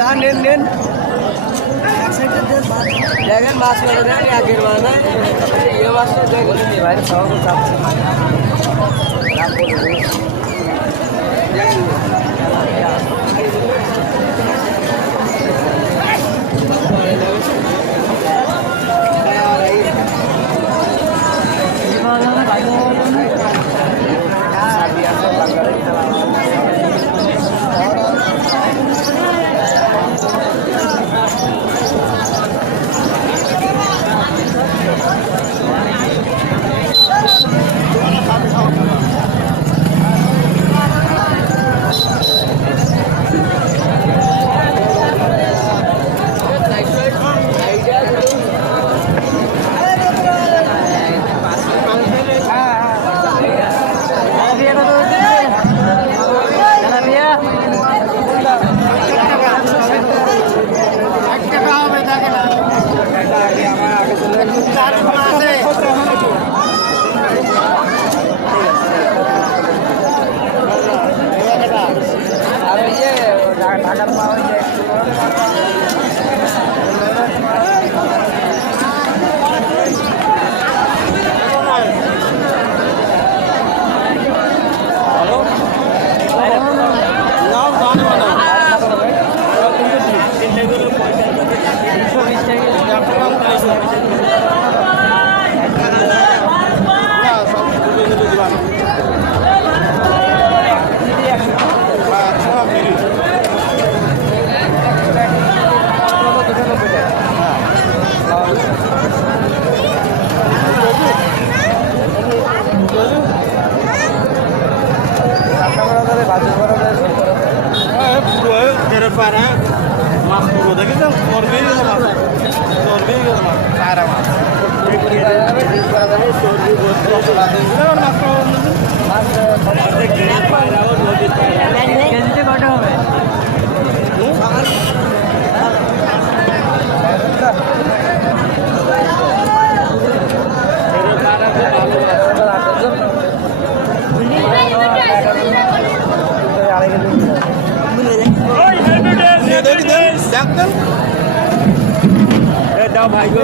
ধান নেন নেন দেখেন মাছ করে দেন আগের মাছ ইয়ে মাছটা দেখুন ভাই সব ঢাকার পাওয়া যায়। Burada güzel. Orada দেখতেন দাও ভাই গো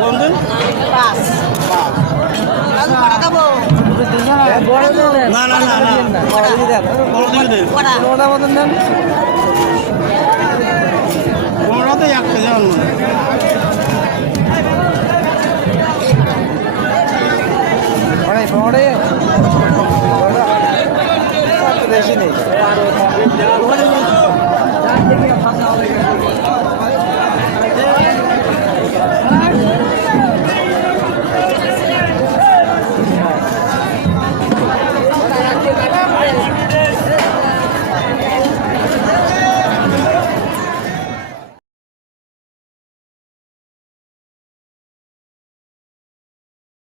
কোন দিন বড় দেন। না না না না। ওটা মতন দেন পনেরোতে এক কেজি আনব বেশি নেই।